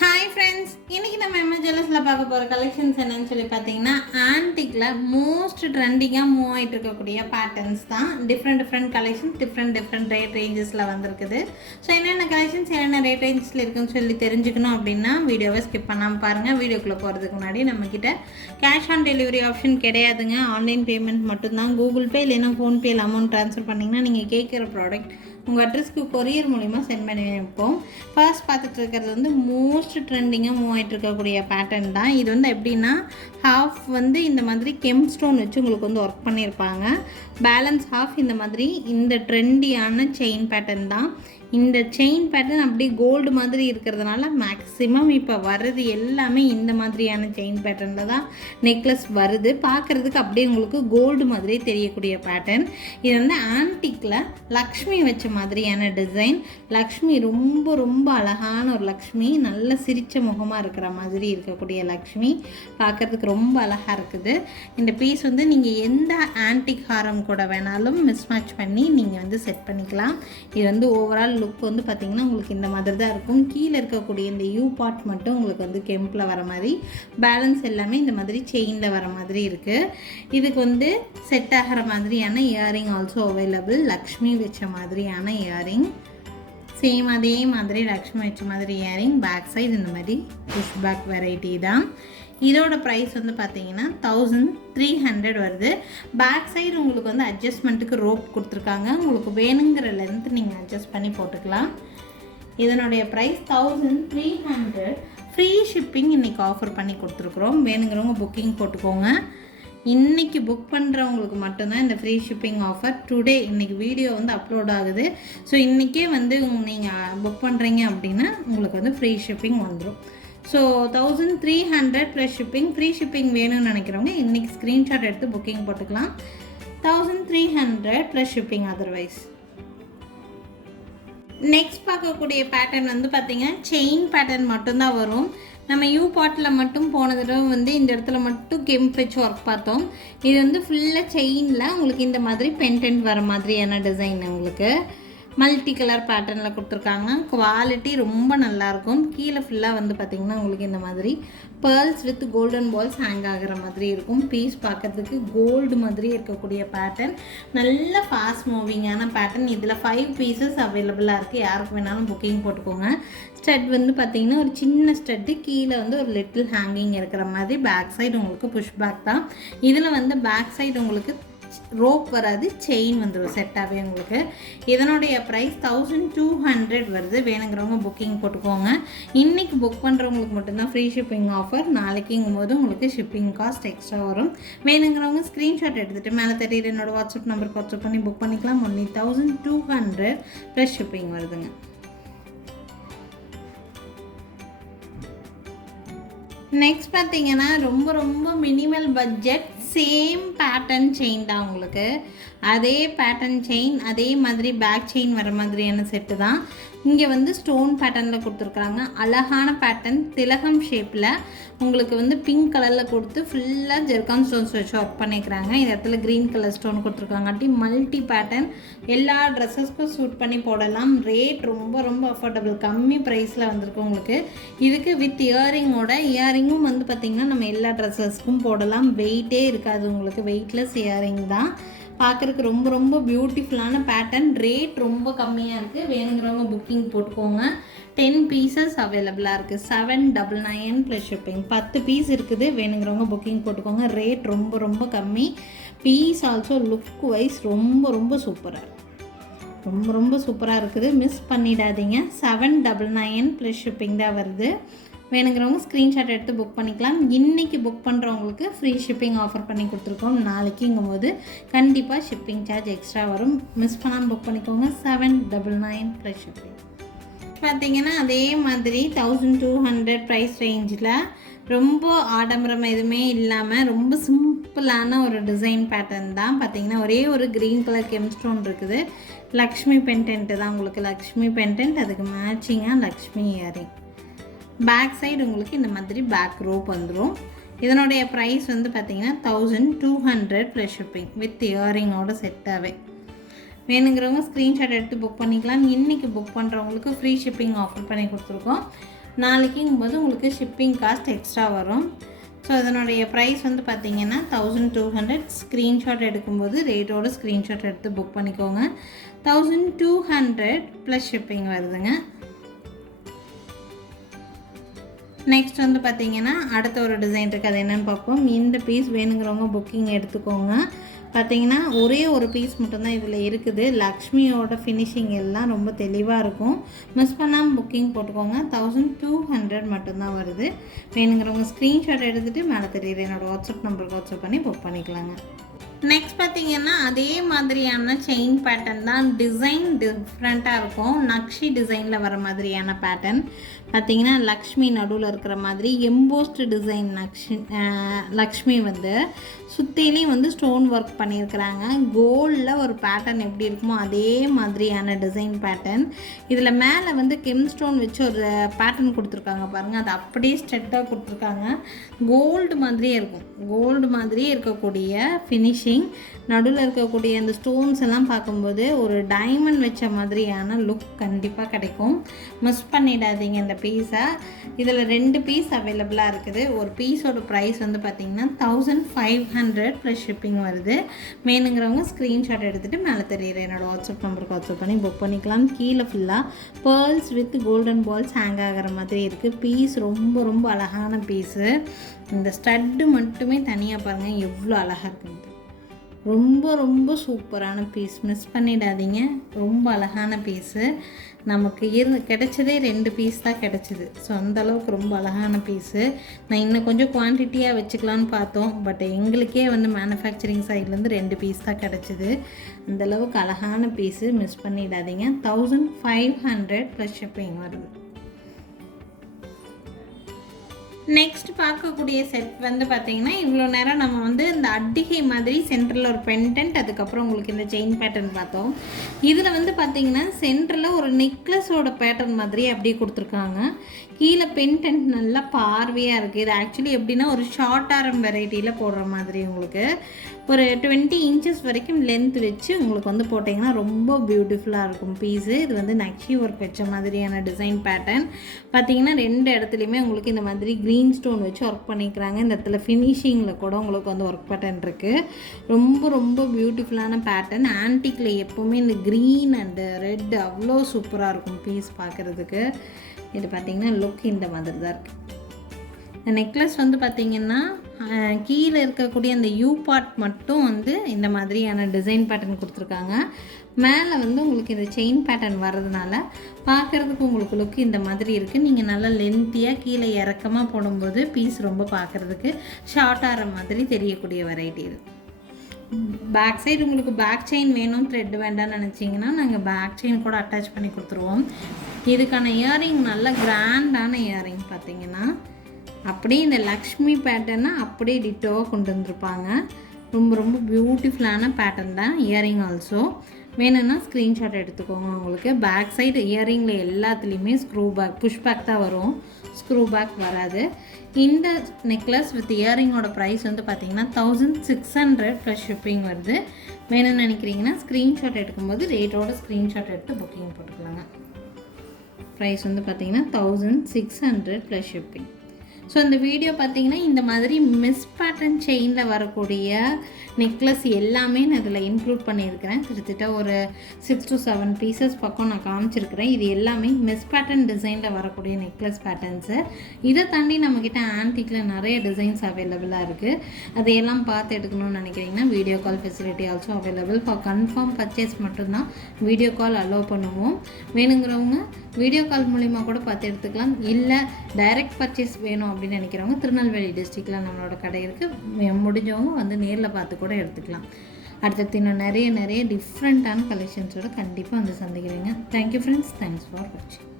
Hi friends இன்றைக்கி நம்ம எம்எஜெல்லஸில் பார்க்க போகிற கலெக்ஷன்ஸ் என்னன்னு சொல்லி பார்த்தீங்கன்னா ஆன்டிக்கில் மோஸ்ட் ட்ரெண்டிங்காக மூவ் ஆகிட்டு இருக்கக்கூடிய பேட்டர்ன்ஸ் தான். Different different collections different different rate ரேஞ்சஸில் வந்திருக்குது. ஸோ என்னென்ன கலெக்ஷன்ஸ் என்னென்ன ரேட் ரேஞ்சஸில் இருக்குன்னு சொல்லி தெரிஞ்சுக்கணும் அப்படின்னா வீடியோவை ஸ்கிப் பண்ணாமல் பாருங்கள் வீடியோக்குள்ளே போகிறதுக்கு முன்னாடி நம்மக்கிட்ட கேஷ் ஆன் டெலிவரி ஆப்ஷன் கிடையாதுங்க. ஆன்லைன் பேமெண்ட் மட்டும்தான். கூகுள் பே இல்லைன்னா ஃபோன்பேயில் அமௌண்ட் ட்ரான்ஸ்ஃபர் பண்ணிங்கன்னா நீங்கள் கேட்குற ப்ராடக்ட் உங்கள் அட்ரஸ்க்கு கொரியர் மூலிமா சென்ட் பண்ணி வைப்போம் ஃபர்ஸ்ட் பார்த்துட்டு இருக்கிறது வந்து மோஸ்ட் ட்ரெண்டிங்காக மூவ் ஆகிட்டு இருக்கக்கூடிய பேட்டர்ன் தான். இது வந்து எப்படின்னா ஹாஃப் வந்து இந்த மாதிரி கெம் ஸ்டோன் வச்சு உங்களுக்கு வந்து ஒர்க் பண்ணியிருப்பாங்க. பேலன்ஸ் ஹாஃப் இந்த மாதிரி இந்த ட்ரெண்டியான செயின் பேட்டர்ன் தான். இந்த செயின் பேட்டர்ன் அப்படியே கோல்டு மாதிரி இருக்கிறதுனால மேக்ஸிமம் இப்போ வர்றது எல்லாமே இந்த மாதிரியான செயின் பேட்டர்னில் தான் நெக்லஸ் வருது. பார்க்குறதுக்கு அப்படியே உங்களுக்கு கோல்டு மாதிரி தெரியக்கூடிய பேட்டர்ன் இது வந்து ஆன்டிக்கில் லக்ஷ்மி வச்ச மாதிரியான டிசைன் லக்ஷ்மி ரொம்ப ரொம்ப அழகான ஒரு லக்ஷ்மி. நல்ல சிரிச்ச முகமாக இருக்கிற மாதிரி இருக்கக்கூடிய லக்ஷ்மி. பார்க்குறதுக்கு ரொம்ப அழகாக இருக்குது. இந்த பீஸ் வந்து நீங்கள் எந்த ஆன்டிக் ஹாரம் கூட வேணாலும் மிஸ் மேட்ச் பண்ணி நீங்கள் வந்து செட் பண்ணிக்கலாம். இது வந்து ஓவரால் லுக் வந்து பார்த்திங்கன்னா உங்களுக்கு இந்த மாதிரி தான் இருக்கும். கீழே இருக்கக்கூடிய இந்த யூ பார்ட் மட்டும் உங்களுக்கு வந்து கெம்பில் வர மாதிரி பேலன்ஸ் எல்லாமே இந்த மாதிரி செயினில் வர மாதிரி இருக்குது இதுக்கு வந்து செட் ஆகிற மாதிரியான இயரிங் ஆல்சோ அவைலபிள் லக்ஷ்மி வச்ச மாதிரியான இயரிங் சேம் அதே மாதிரி லக்ஷ்மி வச்ச மாதிரி இயரிங் பேக் சைடு இந்த மாதிரி புஷ் பேக் வெரைட்டி தான். இதோட ப்ரைஸ் வந்து பார்த்தீங்கன்னா தௌசண்ட் த்ரீ ஹண்ட்ரட் வருது. பேக் சைடு உங்களுக்கு வந்து அட்ஜஸ்ட்மெண்ட்டுக்கு ரோப் கொடுத்துருக்காங்க. உங்களுக்கு வேணுங்கிற லென்த் நீங்கள் அட்ஜஸ்ட் பண்ணி போட்டுக்கலாம். இதனுடைய price thousand three hundred free shipping இன்றைக்கி ஆஃபர் பண்ணி கொடுத்துருக்குறோம். வேணுங்கிறவங்க புக்கிங் போட்டுக்கோங்க. இன்றைக்கி புக் பண்ணுறவங்களுக்கு மட்டும்தான் இந்த ஃப்ரீ ஷிப்பிங் ஆஃபர் டுடே இன்றைக்கி வீடியோ வந்து அப்லோட் ஆகுது. ஸோ இன்றைக்கே வந்து நீங்கள் புக் பண்ணுறீங்க அப்படின்னா உங்களுக்கு வந்து ஃப்ரீ ஷிப்பிங் வந்துடும் so thousand three hundred plus shipping free shipping வேணும்னு நினைக்கிறவங்க இன்றைக்கி ஸ்க்ரீன்ஷாட் எடுத்து புக்கிங் போட்டுக்கலாம். Thousand three hundred plus shipping otherwise next பார்க்கக்கூடிய பேட்டர்ன் வந்து பார்த்திங்கன்னா செயின் பேட்டர்ன் மட்டும்தான் வரும். நம்ம யூ பாட்டில் மட்டும் போன தடவை வந்து இந்த இடத்துல மட்டும் கெம்ப் வச்சு ஒர்க் பார்த்தோம். இது வந்து ஃபுல்லாக செயினில் உங்களுக்கு இந்த மாதிரி பென்டென்ட் வர மாதிரியான டிசைன் உங்களுக்கு. மல்டி கலர் பேட்டர்னில் கொடுத்துருக்காங்க. குவாலிட்டி ரொம்ப நல்லாயிருக்கும் கீழே ஃபுல்லாக வந்து பார்த்திங்கன்னா உங்களுக்கு இந்த மாதிரி pearls with golden balls hang ஆகிற மாதிரி இருக்கும். பீஸ் பார்க்குறதுக்கு கோல்டு மாதிரி இருக்கக்கூடிய பேட்டர்ன் நல்ல ஃபாஸ்ட் மூவிங்கான பேட்டர்ன் இதில் ஃபைவ் பீசஸ் அவைலபிளாக இருக்குது யாருக்கு வேணாலும் புக்கிங் போட்டுக்கோங்க. ஸ்டட் வந்து பார்த்திங்கன்னா ஒரு சின்ன ஸ்டட்டு கீழே வந்து ஒரு லிட்டில் ஹேங்கிங் இருக்கிற மாதிரி. பேக் சைடு உங்களுக்கு புஷ் பேக் தான். இதில் வந்து பேக் சைடு உங்களுக்கு ரோப் வராது செயின் வந்துடும் செட்டாகவே உங்களுக்கு. இதனுடைய ப்ரைஸ் தௌசண்ட் டூ ஹண்ட்ரட் வருது. வேணுங்கிறவங்க புக்கிங் போட்டுக்கோங்க. இன்றைக்கி புக் பண்ணுறவங்களுக்கு மட்டும்தான் ஃப்ரீ ஷிப்பிங் ஆஃபர் நாளைக்குங்கும் போது உங்களுக்கு ஷிப்பிங் காஸ்ட் எக்ஸ்ட்ரா வரும். வேணுங்கிறவங்க ஸ்க்ரீன்ஷாட் எடுத்துகிட்டு மேலே தெரியுற என்னோட வாட்ஸ்அப் நம்பருக்கு வாட்ஸ்அப் பண்ணி புக் பண்ணிக்கலாம். Only thousand two hundred plus shipping வருதுங்க. நெக்ஸ்ட் பார்த்தீங்கன்னா ரொம்ப ரொம்ப minimal budget same pattern chain தான் உங்களுக்கு. அதே பேட்டர்ன் செயின் அதே மாதிரி பேக் செயின் வர மாதிரியான செட்டு தான். இங்கே வந்து ஸ்டோன் பேட்டர்னில் கொடுத்துருக்குறாங்க. அழகான பேட்டர்ன் திலகம் ஷேப்பில் உங்களுக்கு வந்து பிங்க் கலரில் கொடுத்து ஃபுல்லாக ஜெர்கான் ஸ்டோன்ஸ் வச்சு ஒர்க் பண்ணிக்கிறாங்க. இந்த இடத்துல க்ரீன் கலர் ஸ்டோன் கொடுத்துருக்காங்காட்டி மல்டி பேட்டர்ன் எல்லா ட்ரெஸ்ஸஸ்க்கும் சூட் பண்ணி போடலாம். ரேட் ரொம்ப ரொம்ப அஃபோர்டபுள் கம்மி ப்ரைஸில் வந்திருக்கு உங்களுக்கு. இதுக்கு வித் இயரிங்கோட இயரிங்கும் வந்து பார்த்திங்கன்னா நம்ம எல்லா ட்ரெஸ்ஸஸ்க்கும் போடலாம். வெயிட்டே இருக்காது. உங்களுக்கு வெயிட்லெஸ் இயரிங் தான். பார்க்குறதுக்கு ரொம்ப ரொம்ப பியூட்டிஃபுல்லான பேட்டர்ன் ரேட் ரொம்ப கம்மியாக இருக்குது வேணுங்கிறவங்க புக்கிங் போட்டுக்கோங்க. டென் பீசஸ் அவைலபிளாக இருக்குது seven double nine plus shipping பத்து பீஸ் இருக்குது. வேணுங்கிறவங்க புக்கிங் போட்டுக்கோங்க. ரேட் ரொம்ப ரொம்ப கம்மி. பீஸ் ஆல்சோ லுக் வைஸ் ரொம்ப ரொம்ப சூப்பராக இருக்குது ரொம்ப ரொம்ப சூப்பராக இருக்குது. மிஸ் பண்ணிடாதீங்க. Seven double nine plus shipping தான் வருது. வேணுங்கிறவங்க ஸ்க்ரீன்ஷாட் எடுத்து புக் பண்ணிக்கலாம். இன்றைக்கி புக் பண்ணுறவங்களுக்கு ஃப்ரீ ஷிப்பிங் ஆஃபர் பண்ணி கொடுத்துருக்கோம். நாளைக்குங்கும் போது கண்டிப்பாக ஷிப்பிங் சார்ஜ் எக்ஸ்ட்ரா வரும். மிஸ் பண்ணாமல் புக் பண்ணிக்கோங்க. Seven double nine plus shipping பார்த்தீங்கன்னா அதே மாதிரி தௌசண்ட் டூ ஹண்ட்ரட் ப்ரைஸ் ரேஞ்சில் ரொம்ப ஆடம்பரம் எதுவுமே இல்லாமல் ரொம்ப சிம்பிளான ஒரு டிசைன் பேட்டர்ன் தான். பார்த்தீங்கன்னா ஒரே ஒரு க்ரீன் கலர் கெம்ஸ்டோன் இருக்குது. லக்ஷ்மி பென்டென்ட்டு தான் உங்களுக்கு. லக்ஷ்மி பென்டென்ட் அதுக்கு மேட்சிங்காக லக்ஷ்மி இயரிங் பேக் சைடு உங்களுக்கு இந்த மாதிரி பேக் ரோப் வந்துடும் இதனுடைய ப்ரைஸ் வந்து பார்த்தீங்கன்னா thousand two hundred plus shipping with இயரிங்கோட செட்டாகவே வேணுங்கிறவங்க ஸ்க்ரீன்ஷாட் எடுத்து புக் பண்ணிக்கலாம். இன்றைக்கி புக் பண்ணுறவங்களுக்கு ஃப்ரீ ஷிப்பிங் ஆஃபர் பண்ணி கொடுத்துருக்கோம். நாளைக்குங்கும்போது உங்களுக்கு ஷிப்பிங் காஸ்ட் எக்ஸ்ட்ரா வரும். ஸோ இதனுடைய ப்ரைஸ் வந்து பார்த்தீங்கன்னா தௌசண்ட் டூ ஹண்ட்ரட் ஸ்க்ரீன்ஷாட் எடுக்கும்போது ரேட்டோட ஸ்க்ரீன்ஷாட் எடுத்து புக் பண்ணிக்கோங்க. Thousand two hundred plus shipping வருதுங்க. நெக்ஸ்ட் வந்து பார்த்தீங்கன்னா அடுத்த ஒரு டிசைன் இருக்குது அது என்னென்னு பார்ப்போம் இந்த பீஸ் வேணுங்கிறவங்க புக்கிங் எடுத்துக்கோங்க. பார்த்தீங்கன்னா ஒரே ஒரு பீஸ் மட்டும்தான் இதில் இருக்குது. லக்ஷ்மியோட ஃபினிஷிங் எல்லாம் ரொம்ப தெளிவாக இருக்கும். மிஸ் பண்ணாமல் புக்கிங் போட்டுக்கோங்க. தௌசண்ட் டூ ஹண்ட்ரட் மட்டும்தான் வருது. வேணுங்கிறவங்க ஸ்க்ரீன்ஷாட் எடுத்துகிட்டு மேலே தெரியுது என்னோடய வாட்ஸ்அப் நம்பருக்கு வாட்ஸ்அப் பண்ணி புக் பண்ணிக்கலாங்க. நெக்ஸ்ட் பார்த்தீங்கன்னா அதே மாதிரியான செயின் பேட்டர்ன் தான் டிசைன் டிஃப்ரெண்ட்டாக இருக்கும். நக்ஷி டிசைனில் வர மாதிரியான பேட்டர்ன் பார்த்தீங்கன்னா லக்ஷ்மி நடுவில் இருக்கிற மாதிரி எம்போஸ்ட் டிசைன் நக்ஷி லக்ஷ்மி வந்து சுற்றிலையும் வந்து ஸ்டோன் ஒர்க் பண்ணியிருக்கிறாங்க. கோல்டில் ஒரு பேட்டர்ன் எப்படி இருக்குமோ அதே மாதிரியான டிசைன் பேட்டர்ன் இதில் மேலே வந்து கெம் ஸ்டோன் வச்சு ஒரு பேட்டர்ன் கொடுத்துருக்காங்க பாருங்கள் அது அப்படியே ஸ்ட்ரெட்டாக கொடுத்துருக்காங்க. கோல்டு மாதிரியே இருக்கும். கோல்டு மாதிரியே இருக்கக்கூடிய ஃபினிஷ் ஃபினிஷிங் நடுவில் இருக்கக்கூடிய அந்த ஸ்டோன்ஸ் எல்லாம் பார்க்கும்போது ஒரு டைமண்ட் வச்ச மாதிரியான லுக் கண்டிப்பாக கிடைக்கும். மிஸ் பண்ணிடாதீங்க இந்த பீஸை இதில் ரெண்டு பீஸ் அவைலபிளாக இருக்குது. ஒரு பீஸோட ப்ரைஸ் வந்து பார்த்திங்கன்னா thousand five hundred plus shipping வருது. வேணுங்கிறவங்க ஸ்க்ரீன்ஷாட் எடுத்துகிட்டு மேலே தெரியுற என்னோடய வாட்ஸ்அப் நம்பருக்கு வாட்ஸ்அப் பண்ணி புக் பண்ணிக்கலாம் கீழே ஃபுல்லாக pearls with golden balls hang ஆகிற மாதிரி இருக்குது பீஸ் ரொம்ப ரொம்ப அழகான பீஸு இந்த ஸ்டட்டு மட்டுமே தனியாக பாருங்கள் எவ்வளோ அழகாக இருக்குது ரொம்ப ரொம்ப சூப்பரான பீஸ் மிஸ் பண்ணிடாதீங்க. ரொம்ப அழகான பீஸு நமக்கு இரு கிடச்சதே ரெண்டு பீஸ் தான் கிடச்சிது. ஸோ அந்த அளவுக்கு ரொம்ப அழகான பீஸு நான் இன்னும் கொஞ்சம் குவான்டிட்டியாக வச்சுக்கலான்னு பார்த்தோம். பட் எங்களுக்கே வந்து மேனுஃபேக்சரிங் சைட்லேருந்து ரெண்டு பீஸ் தான் கிடச்சிது. அந்தளவுக்கு அழகான பீஸு மிஸ் பண்ணிடாதீங்க. Thousand five hundred plus shipping வருது. நெக்ஸ்ட் பார்க்கக்கூடிய செட் வந்து பார்த்தீங்கன்னா இவ்வளோ நேரம் நம்ம வந்து இந்த அட்டிகை மாதிரி சென்டரில் ஒரு பென்டென்ட் அதுக்கப்புறம் உங்களுக்கு இந்த செயின் பேட்டர்ன் பார்த்தோம். இதில் வந்து பார்த்தீங்கன்னா சென்டரில் ஒரு நெக்லஸோட பேட்டர்ன் மாதிரி அப்படியே கொடுத்துருக்காங்க. கீழே பென்டென்ட் நல்லா பார்வையாக இருக்குது இது ஆக்சுவலி எப்படின்னா ஒரு ஷார்ட் ஆரம் வெரைட்டியில் போடுற மாதிரி உங்களுக்கு. ஒரு டுவெண்ட்டி இன்ச்சஸ் வரைக்கும் லென்த் வச்சு உங்களுக்கு வந்து போட்டிங்கன்னா ரொம்ப பியூட்டிஃபுல்லாக இருக்கும். பீஸு இது வந்து நக்ஷி ஒர்க் வச்ச மாதிரியான டிசைன் பேட்டர்ன் பார்த்தீங்கன்னா ரெண்டு இடத்துலையுமே உங்களுக்கு இந்த மாதிரி க்ரீன் ஸ்டோன் வச்சு ஒர்க் பண்ணிக்கிறாங்க. இந்த இடத்துல ஃபினிஷிங்கில் கூட உங்களுக்கு வந்து ஒர்க் பேட்டர்ன் இருக்குது ரொம்ப ரொம்ப பியூட்டிஃபுல்லான பேட்டர்ன் ஆன்டிக்கில் எப்போவுமே இந்த க்ரீன் அண்டு ரெட் அவ்வளோ சூப்பராக இருக்கும் பீஸ் பார்க்குறதுக்கு இது பார்த்திங்கன்னா லுக் இந்த மாதிரி தான் இருக்குது இந்த நெக்லஸ் வந்து பார்த்திங்கன்னா கீழே இருக்கக்கூடிய அந்த யூ பார்ட் மட்டும் வந்து இந்த மாதிரியான டிசைன் பேட்டர்ன் கொடுத்துருக்காங்க. மேலே வந்து உங்களுக்கு இந்த செயின் பேட்டர்ன் வர்றதுனால பார்க்குறதுக்கு உங்களுக்கு லுக் இந்த மாதிரி இருக்குது நீங்கள் நல்லா லென்த்தியாக கீழே இறக்கமாக போடும்போது பீஸ் ரொம்ப பார்க்குறதுக்கு ஷார்ட் ஆகிற மாதிரி தெரியக்கூடிய வெரைட்டி இது. பேக் சைடு உங்களுக்கு பேக் செயின் வேணும் த்ரெட் வேண்டாம்னு நினச்சிங்கன்னா நாங்கள் பேக் செயின் கூட அட்டாச் பண்ணி கொடுத்துருவோம். இதுக்கான இயரிங் நல்ல கிராண்டான இயரிங் பார்த்தீங்கன்னா அப்படியே இந்த லக்ஷ்மி பேட்டர்னை அப்படியே டிட்டோவாக கொண்டு வந்திருப்பாங்க. ரொம்ப ரொம்ப பியூட்டிஃபுல்லான பேட்டர்ன் தான் இயரிங் ஆல்சோ வேணும்னா ஸ்க்ரீன்ஷாட் எடுத்துக்கோங்க உங்களுக்கு. பேக் சைடு இயரிங்கில் எல்லாத்துலேயுமே ஸ்க்ரூ பேக் புஷ் பேக் தான் வரும். ஸ்க்ரூ பேக் வராது. இந்த நெக்லஸ் வித் இயரிங்கோட ப்ரைஸ் வந்து பார்த்தீங்கன்னா thousand six hundred plus shipping வருது. வேணும்னு நினைக்கிறீங்கன்னா ஸ்க்ரீன்ஷாட் எடுக்கும்போது ரேட்டோட ஸ்க்ரீன்ஷாட் எடுத்து புக்கிங் போட்டுக்கலாங்க. ப்ரைஸ் வந்து பார்த்தீங்கன்னா thousand six hundred plus shipping so இந்த வீடியோ பார்த்தீங்கன்னா இந்த மாதிரி மிஸ் பேட்டர்ன் செயினில் வரக்கூடிய நெக்லஸ் எல்லாமே நான் இதில் இன்க்ளூட் பண்ணியிருக்கிறேன். கிட்டத்தட்ட ஒரு சிக்ஸ் டு செவன் பீசஸ் பக்கம் நான் காமிச்சிருக்கிறேன். இது எல்லாமே மிஸ் பேட்டர்ன் டிசைனில் வரக்கூடிய நெக்லஸ் பேட்டர்ன்ஸு இதை தாண்டி நம்மக்கிட்ட ஆன்டிக்கில் நிறைய டிசைன்ஸ் அவைலபிளாக இருக்குது அதையெல்லாம் பார்த்து எடுக்கணும்னு நினைக்கிறீங்கன்னா video call facility also available for confirm purchase மட்டும்தான் வீடியோ கால் அலோவ் பண்ணுவோம். வேணுங்கிறவங்க வீடியோ கால் மூலிமா கூட பார்த்து எடுத்துக்கலாம். இல்லை டைரக்ட் பர்ச்சேஸ் வேணும் அப்படின்னு நினைக்கிறவங்க திருநெல்வேலி டிஸ்ட்ரிக்டில் நம்மளோட கடை இருக்குது முடிஞ்சவங்க வந்து நேரில் பார்த்து கூட எடுத்துக்கலாம். அடுத்தடுத்து இன்னும் நிறைய நிறைய டிஃப்ரெண்ட்டான கலெக்ஷன்ஸோட கண்டிப்பாக வந்து சந்திக்கிறீங்க. Thank you friends thanks for வாட்சிங்